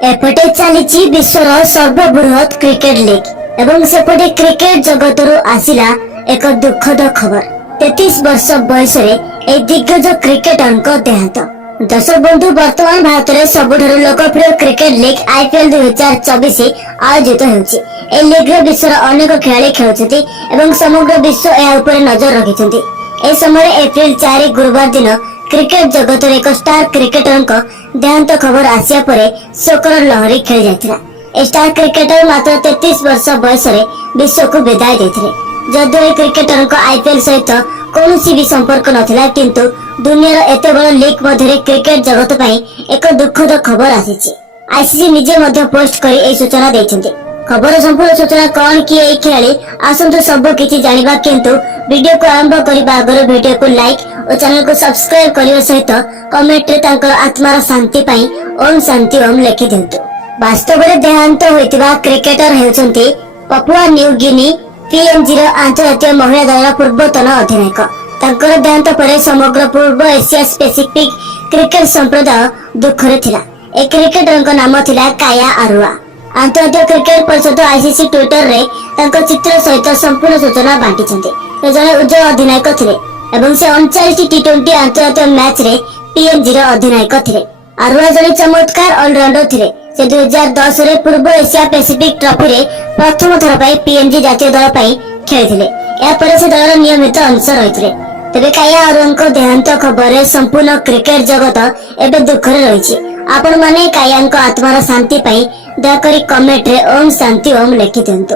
एपटे चली विश्वर सर्वबृहत cricket league एवं सेपटे क्रिकेट जगत आसिला एक दुखद खबर। 33 वर्ष बयस दिग्गज क्रिकेटर देहांत। दर्शक बंधु, वर्तमान भारत में सबुठारु लोकप्रिय क्रिकेट लीग आईपीएल 2024 आयोजित होउछि। ए लीग रे विश्वर अनेक खेलाड़ी खेलुछथि एवं समग्र विश्व ए ऊपर नजर रखिछथि। ए समय एप्रिल 4 गुरुवार दिन क्रिकेट जगत एक स्टार क्रिकेटर देहांत खबर आसिया परे शोकर लहरी खेली जाइथिला। ए स्टार क्रिकेटर मात्र 33 वर्ष बयस विश्व को विदाय देथिले। जदियो ए क्रिकेटर आईपीएल सहित कौनसी भी संपर्क नथिला, किंतु दुनिया एते बड़ लीग मध्य क्रिकेट जगत पई एक दुखद खबर आसीछि। आईसीसी निजे मध्य पोस्ट करी ए सूचना दैछन्ते। खबर संपूर्ण सूचना कौन कि ए खेलाड़ी आसंतु सब किछि जानिबा, किंतु वीडियो को आरंभ करिबा आगर वीडियो को लाइक और चैनल को सब्सक्राइब करियो सहित कमेंट रे तांकर आत्मार शांति पई ओम शांति ओम लिखि दियंतु। वास्तव में देहांत होइतिबा क्रिकेटर हेउचंती पपुआ न्यू गिनी पीएनजी रो अंतर्राष्ट्रीय महिला दलर पूर्वतन अधिनायक। तांकर देहांत पर समग्र पूर्व एशिया पैसिफिक क्रिकेट संप्रदाय दुखरे थिला। ए क्रिकेटर नाम थिला काया आरुआ। अंतर्राष्ट्रीय क्रिकेट परिषद आईसीसी ट्विटर रे तांकर चित्र सहित संपूर्ण सूचना बांटिछन्ते। से जने उज्जवल अधिनायक थिले एवं से 39 टी20 अंतर्राष्ट्रीय मैच रे पीएनजी रो अधिनायक थिले। आरुआ जने चमत्कार ऑलराउंडर थिले। से 2010 रे पूर्व एशिया पैसिफिक ट्रॉफी रे प्रथम थर पई पीएनजी जातीय दल पई खेलिथिले। या पर से दलर नियमित अंश रहिथिले। तबे काया आरुआंको देहांत खबर रे संपूर्ण क्रिकेट जगत एबे दुखरे रहिछि। आपण माने कायांको आत्मार शांति पई दया करी कमेंट रे ओम शांति ओम लिखि दियंतु।